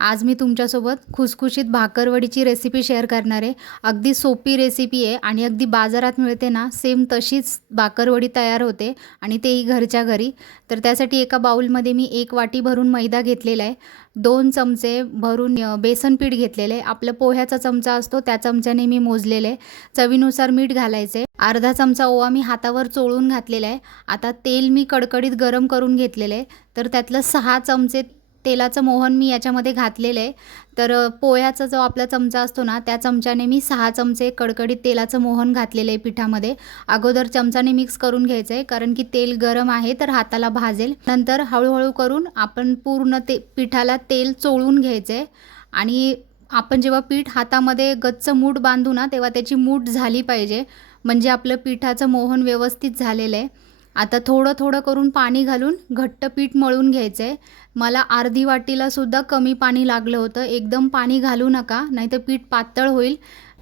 आज मी तुमच्यासोबत खुसखुशीत भाकरवडीची रेसिपी शेअर करणार आहे. अगदी सोपी रेसिपी आहे आणि अगदी बाजारात मिळते ना सेम तशीच भाकरवडी तयार होते आणि तेही घरच्या घरी. तर त्यासाठी एका बाउलमध्ये मी एक वाटी भरून मैदा घेतलेला आहे. दोन चमचे भरून बेसन पीठ घेतलेले आहे. आपलं पोह्याचा चमचा असतो त्या चमच्याने मी मोजलेले आहे. चवीनुसार मीठ घालायचे अर्धा चमचा ओवा मी हातावर चोळून घातलेला आहे. आता तेल मी कडकडीत गरम करून घेतलेलं आहे. तर त्यातलं सहा चमचे तेलाचं मोहन मी याच्यामध्ये घातलेलं आहे. तर पोह्याचा जो आपला चमचा असतो ना त्या चमच्याने मी सहा चमचे कडकडीत तेलाचं मोहन घातलेलं आहे पिठामध्ये. अगोदर चमचाने मिक्स करून घ्यायचं आहे कारण की तेल गरम आहे तर हाताला भाजेल. नंतर हळूहळू करून आपण पूर्ण ते पिठाला तेल चोळून घ्यायचं आहे आणि आपण जेव्हा पीठ हातामध्ये गच्च मूठ बांधू ना तेव्हा त्याची मूठ झाली पाहिजे. म्हणजे आपलं पिठाचं मोहन व्यवस्थित झालेलं आहे. आता थोडं थोडं करून पाणी घालून घट्ट पीठ मळून घ्यायचं. आहे मला अर्धी वाटीलासुद्धा कमी पाणी लागलं होतं. एकदम पाणी घालू नका नाहीतर पीठ पातळ होईल.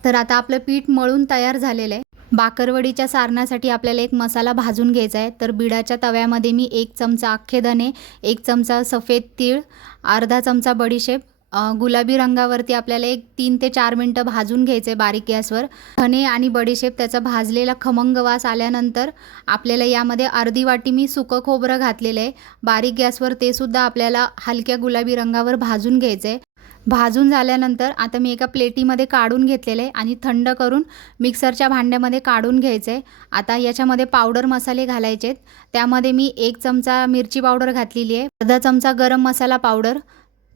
तर आता आपलं पीठ मळून तयार झालेलं आहे. बाकरवडीच्या सारणासाठी आपल्याला एक मसाला भाजून घ्यायचा आहे. तर बिडाच्या तव्यामध्ये मी एक चमचा अख्खे धने एक चमचा सफेद तीळ अर्धा चमचा बडीशेप गुलाबी रंगावरती आपल्याला एक तीन ते चार मिनटं भाजून घ्यायचे बारीक गॅसवर. धने आणि बडीशेप त्याचा भाजलेला खमंग वास आल्यानंतर आपल्याला यामध्ये अर्धी वाटी मी सुकं खोबरं घातलेलं आहे. बारीक गॅसवर ते सुद्धा आपल्याला हलक्या गुलाबी रंगावर भाजून घ्यायचं आहे भाजून झाल्यानंतर आता मी एका प्लेटीमध्ये काढून घेतलेलं आहे आणि थंड करून मिक्सरच्या भांड्यामध्ये काढून घ्यायचं आहे आता याच्यामध्ये पावडर मसाले घालायचे आहेत त्यामध्ये मी एक चमचा मिरची पावडर घातलेली आहे. अर्धा चमचा गरम मसाला पावडर.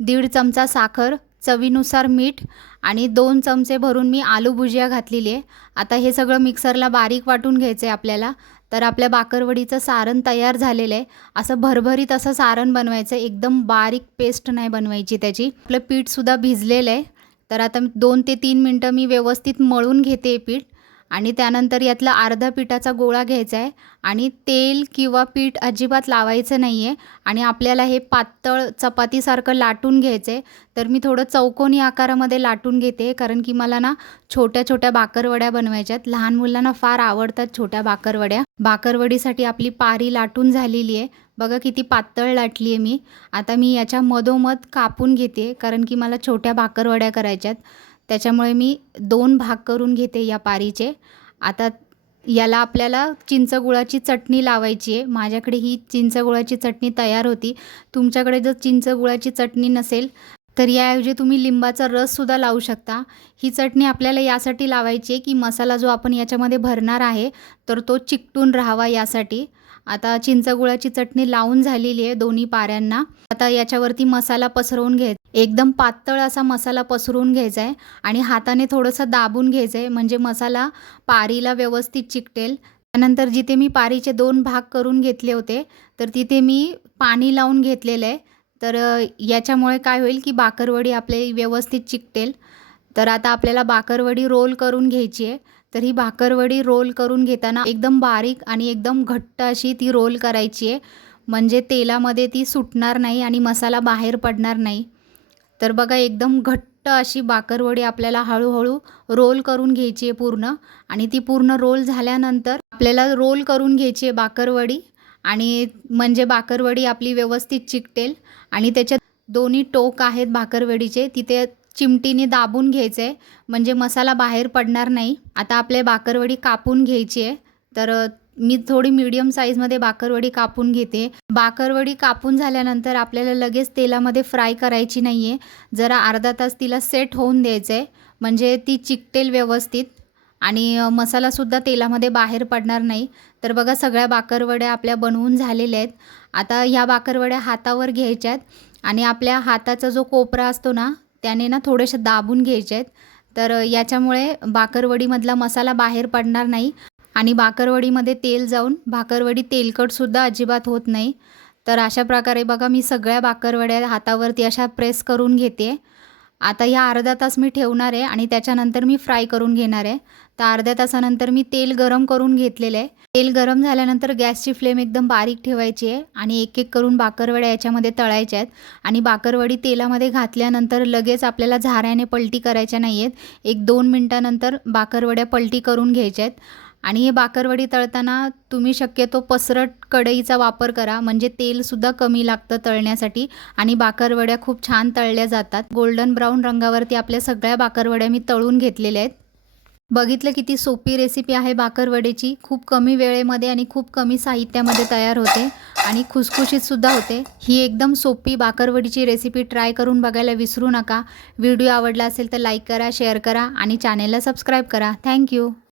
दीड चमचा साखर चवीनुसार मीठ आणि दोन चमचे भरून मी आलू भुजिया घातलेली आहे. आता हे सगळं मिक्सरला बारीक वाटून घ्यायचं आहे आपल्याला. तर आपल्या बाकरवडीचं सारण तयार झालेलं आहे. असं भरभरीत असं सारण बनवायचं. आहे एकदम बारीक पेस्ट नाही बनवायची त्याची. आपलं पीठसुद्धा भिजलेलं आहे. तर आता दोन ते तीन मिनटं मी व्यवस्थित मळून घेते पीठ. आणि त्यानंतर यातला अर्धा पिठाचा गोळा घ्यायचा आहे. आणि तेल किंवा पीठ अजिबात लावायचं नाही आहे आणि आपल्याला हे पातळ चपातीसारखं लाटून घ्यायचं आहे तर मी थोडं चौकोनी आकारामध्ये लाटून घेते कारण की मला ना छोट्या छोट्या बाकरवड्या बनवायच्यात लहान मुलांना फार आवडतात छोट्या बाकरवड्या बाकरवडीसाठी आपली पारी लाटून झालेली आहे. बघा किती पातळ लाटली आहे मी. आता मी याच्या मधोमध कापून घेते कारण की मला छोट्या भाकरवड्या करायच्यात त्याच्यामुळे मी दोन भाग करून घेते या पारीचे. आता याला आपल्याला चिंचगुळाची चटणी लावायची आहे. माझ्याकडे ही चिंचगुळाची चटणी तयार होती. तुमच्याकडे जर चिंचगुळाची चटणी नसेल तर याऐवजी तुम्ही लिंबाचा रससुद्धा लावू शकता. ही चटणी आपल्याला यासाठी लावायची आहे की मसाला जो आपण याच्यामध्ये भरणार आहे तर तो चिकटून राहावा यासाठी. आता चिंचगुळाची चटणी लावून झालेली आहे दोन्ही पाऱ्यांना. आता याच्यावरती मसाला पसरवून घ्याय एकदम पातळ असा मसाला पसरवून घ्यायचा आहे आणि हाताने थोडंसं दाबून घ्यायचं आहे. म्हणजे मसाला पारीला व्यवस्थित चिकटेल. त्यानंतर जिथे मी पारीचे दोन भाग करून घेतले होते तर तिथे मी पाणी लावून घेतलेलं आहे. तर याच्यामुळे काय होईल की बाकरवडी आपले व्यवस्थित चिकटेल. तर आता आपल्याला बाकरवडी रोल करून घ्यायची आहे. तर ही भाकरवडी रोल करून घेताना एकदम बारीक आणि एकदम घट्ट अशी ती रोल करायची आहे. म्हणजे तेलामध्ये ती सुटणार नाही आणि मसाला बाहेर पडणार नाही. तर बघा एकदम घट्ट अशी बाकरवडी आपल्याला हळूहळू रोल करून घ्यायची आहे पूर्ण. आणि ती पूर्ण रोल झाल्यानंतर आपल्याला रोल करून घ्यायची आहे बाकरवडी आणि म्हणजे बाकरवडी आपली व्यवस्थित चिकटेल. आणि त्याच्यात दोन्ही टोक आहेत भाकरवडीचे तिथे चिमटीने दाबून घ्यायचं. आहे म्हणजे मसाला बाहेर पडणार नाही. आता आपले बाकरवडी कापून घ्यायची आहे. तर मी थोडी मीडियम साईजमध्ये बाकरवडी कापून घेते. बाकरवडी कापून झाल्यानंतर आपल्याला लगेच तेलामध्ये फ्राय करायची नाही आहे जरा अर्धा तास तिला सेट होऊन द्यायचं. आहे म्हणजे ती चिकटेल व्यवस्थित. आणि मसालासुद्धा तेलामध्ये बाहेर पडणार नाही. तर बघा सगळ्या बाकरवड्या आपल्या बनवून झालेल्या आहेत. आता ह्या बाकरवड्या हातावर घ्यायच्यात. आणि आपल्या हाताचा जो कोपरा असतो ना त्याने ना थोडेसे दाबून घ्यायचे आहेत. तर याच्यामुळे बाकरवडीमधला मसाला बाहेर पडणार नाही आणि बाकरवडीमध्ये तेल जाऊन भाकरवडी तेलकटसुद्धा अजिबात होत नाही. तर अशा प्रकारे बघा मी सगळ्या बाकरवड्या हातावरती अशा प्रेस करून घेते. आता या अर्धा तास मी ठेवणार आहे आणि त्याच्यानंतर मी फ्राय करून घेणार आहे. तर अर्ध्या तासानंतर मी तेल गरम करून घेतलेलं आहे. तेल गरम झाल्यानंतर गॅसची फ्लेम एकदम बारीक ठेवायची आहे आणि एक एक करून बाकरवड्या याच्यामध्ये तळायच्या आहेत. आणि बाकरवडी तेलामध्ये घातल्यानंतर लगेच आपल्याला झाऱ्याने पलटी करायच्या नाही आहेत एक दोन मिनटानंतर बाकरवड्या पलटी करून घ्यायच्या आहेत. आणि हे बाकरवडी तळताना तुम्ही शक्यतो पसरट कढईचा वापर करा. म्हणजे तेलसुद्धा कमी लागतं तळण्यासाठी आणि बाकरवड्या खूप छान तळल्या जातात. गोल्डन ब्राऊन रंगावरती आपल्या सगळ्या बाकरवड्या मी तळून घेतलेल्या आहेत. बघितलं किती सोपी रेसिपी आहे बाकरवडीची. खूप कमी वेळेमध्ये आणि खूप कमी साहित्यामध्ये तयार होते आणि खुसखुशीतसुद्धा होते. ही एकदम सोपी बाकरवडीची रेसिपी ट्राय करून बघायला विसरू नका. व्हिडिओ आवडला असेल तर लाईक करा शेअर करा आणि चॅनेलला सबस्क्राईब करा. थँक्यू